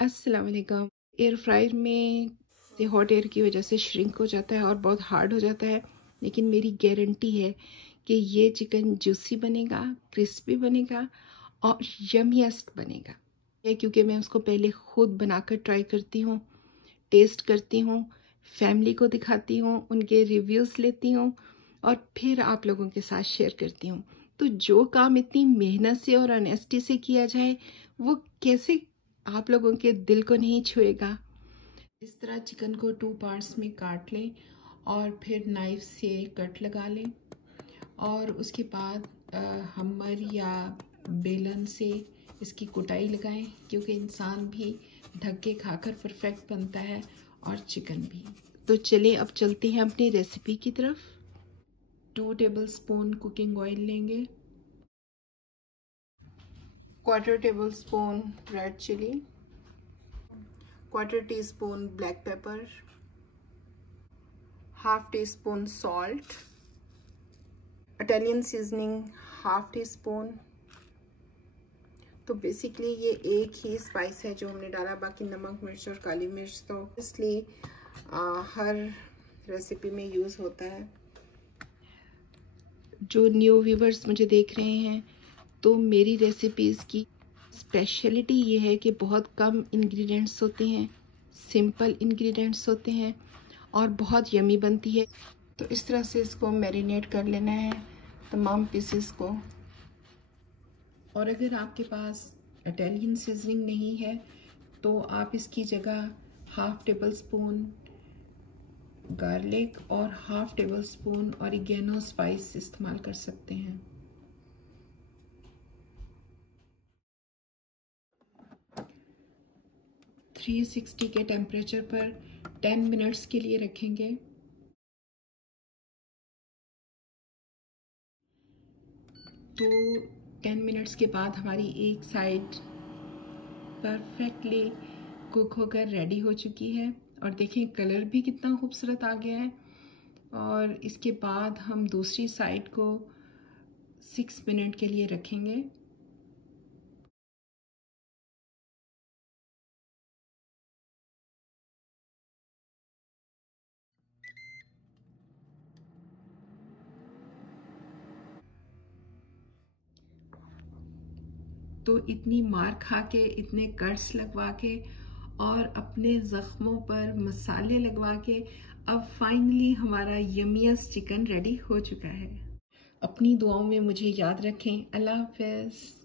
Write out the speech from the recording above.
अस्सलाम वालेकुम। Air fryer में हॉट एयर की वजह से श्रिंक हो जाता है और बहुत हार्ड हो जाता है, लेकिन मेरी गारंटी है कि ये चिकन जूसी बनेगा, क्रिस्पी बनेगा और यमीएस्ट बनेगा। ये क्योंकि मैं उसको पहले खुद बनाकर ट्राई करती हूँ, टेस्ट करती हूँ, फैमिली को दिखाती हूँ, उनके रिव्यूज़ लेती हूँ और फिर आप लोगों के साथ शेयर करती हूँ। तो जो काम इतनी मेहनत से और ऑनेस्टी से किया जाए वो कैसे आप लोगों के दिल को नहीं छुएगा। इस तरह चिकन को 2 पार्ट्स में काट लें और फिर नाइफ से कट लगा लें और उसके बाद हमर या बेलन से इसकी कुटाई लगाएं, क्योंकि इंसान भी ढक के खाकर परफेक्ट बनता है और चिकन भी। तो चलिए अब चलते हैं अपनी रेसिपी की तरफ। 2 टेबलस्पून कुकिंग ऑयल लेंगे, 1/4 tablespoon red chilli, 1/4 teaspoon black pepper, 1/2 teaspoon salt, Italian seasoning 1/2 teaspoon. तो बेसिकली ये एक ही स्पाइस है जो हमने डाला, बाकी नमक, मिर्च और काली मिर्च तो इसलिए हर रेसिपी में यूज़ होता है। जो न्यू व्यूवर्स मुझे देख रहे हैं, तो मेरी रेसिपीज़ की स्पेशलिटी ये है कि बहुत कम इंग्रेडिएंट्स होते हैं, सिंपल इंग्रेडिएंट्स होते हैं और बहुत यमी बनती है। तो इस तरह से इसको मैरिनेट कर लेना है तमाम पीसेस को। और अगर आपके पास इटालियन सीजनिंग नहीं है तो आप इसकी जगह 1/2 टेबलस्पून गार्लिक और 1/2 टेबलस्पून ऑरिगेनो स्पाइस इस्तेमाल कर सकते हैं। तो 360 के टेम्परेचर पर 10 मिनट्स के लिए रखेंगे। तो 10 मिनट्स के बाद हमारी एक साइड परफेक्टली कुक होकर रेडी हो चुकी है और देखें कलर भी कितना खूबसूरत आ गया है। और इसके बाद हम दूसरी साइड को 6 मिनट के लिए रखेंगे। तो इतनी मार खा के, इतने कट्स लगवा के और अपने ज़ख्मों पर मसाले लगवा के अब फाइनली हमारा यमीएस्ट चिकन रेडी हो चुका है। अपनी दुआओं में मुझे याद रखें। अल्लाह हाफ़िज़।